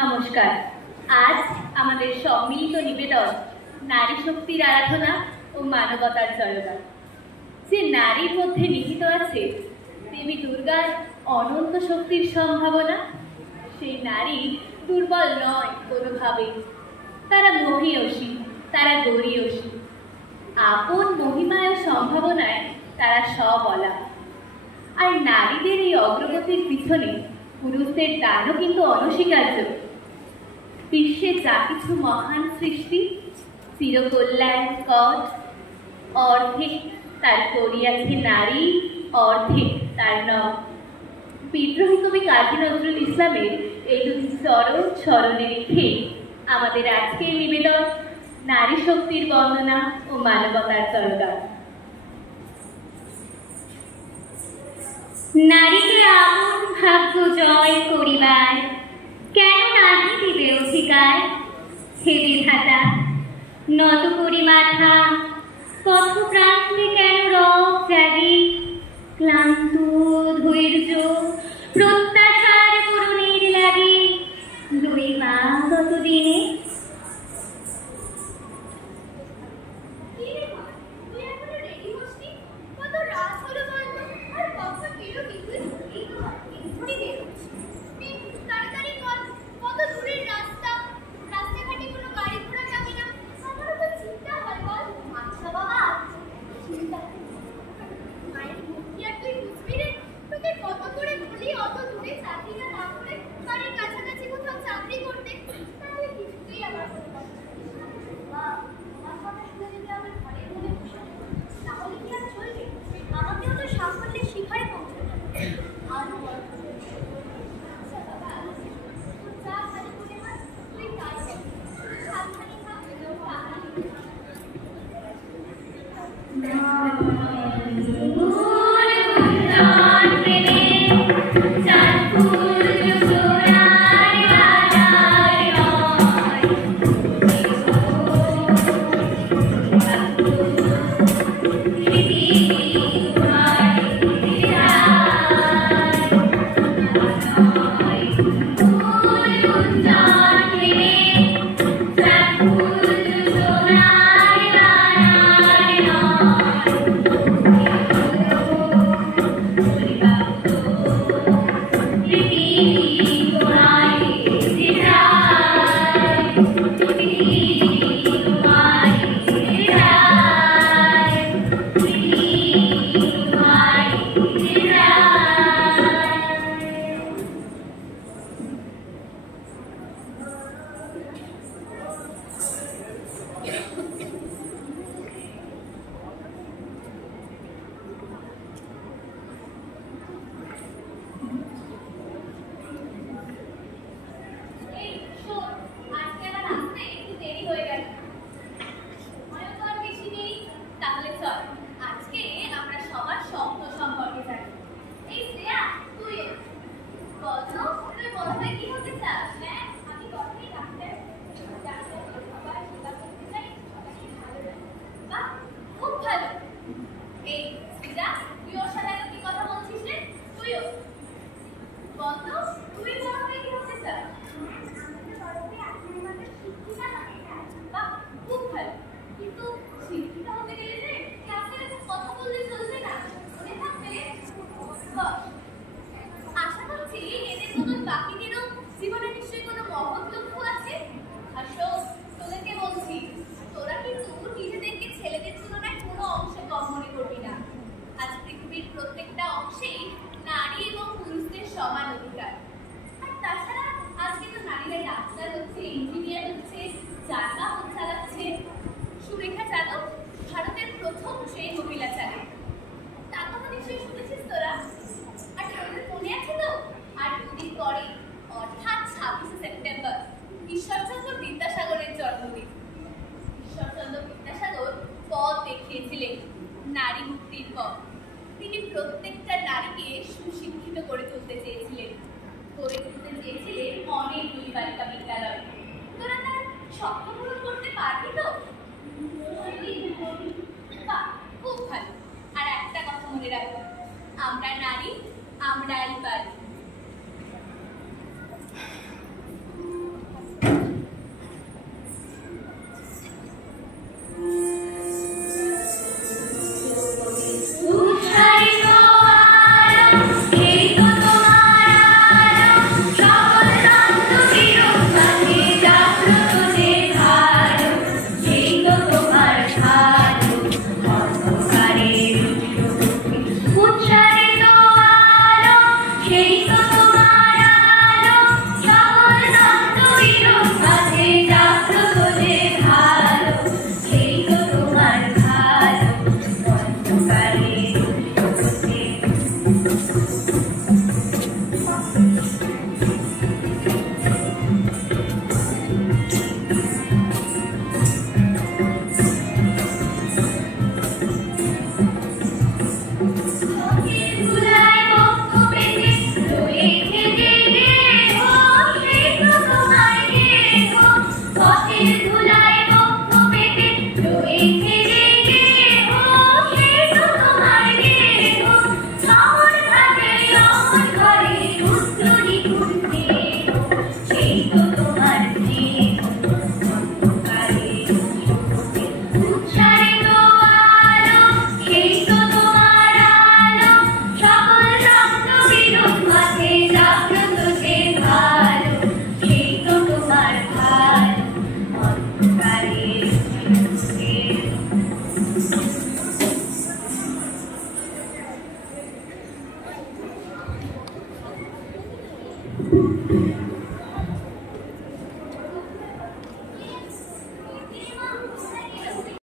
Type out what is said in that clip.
নমস্কার। আজ আমাদের সম্মিলিত নিবেদন নারী শক্তির আরাধনা ও মানবতার জয়গান। যে নারীর মধ্যে নিহিত আছে দেবী দুর্গার অনন্ত শক্তির সম্ভাবনা, সেই নারী দুর্বল নয় কোনোভাবেই। তারা মহীয়সী, তারা গরীয়সী। আপন মহিমায় ও সম্ভাবনায় তারা সবলা। আর নারীদের এই অগ্রগতির পিছনে পুরুষদের দানও কিন্তু অনস্বীকার্য। বিশ্বে যা কিছু মহান সৃষ্টি চিরকল্যাণকর, অর্ধেক তার করিয়াছে নারী, অর্ধেক তার নয়। বিদ্রোহী কবি কাজী নজরুল ইসলামের এই দুটি চরণ স্মরণে রেখে আমাদের আজকের নিবেদন নারী শক্তির বন্দনা ও মানবতার জয়গান। নারীকে আপন ভাগ্য জয় করিবার কেন নাহি দিবে অধিকার? হে বিধাতা, নত করি মাথা, পথ প্রান্তে কেন রব জাগে? ক্লান্ত ধৈর্য প্রত্যাশার পূরণের লাগে দুই মা কতদিনে। সমান অধিকার। আর তাছাড়া আজকে তো নারীরা ডাক্তার হচ্ছে, ইঞ্জিনিয়ার হচ্ছে,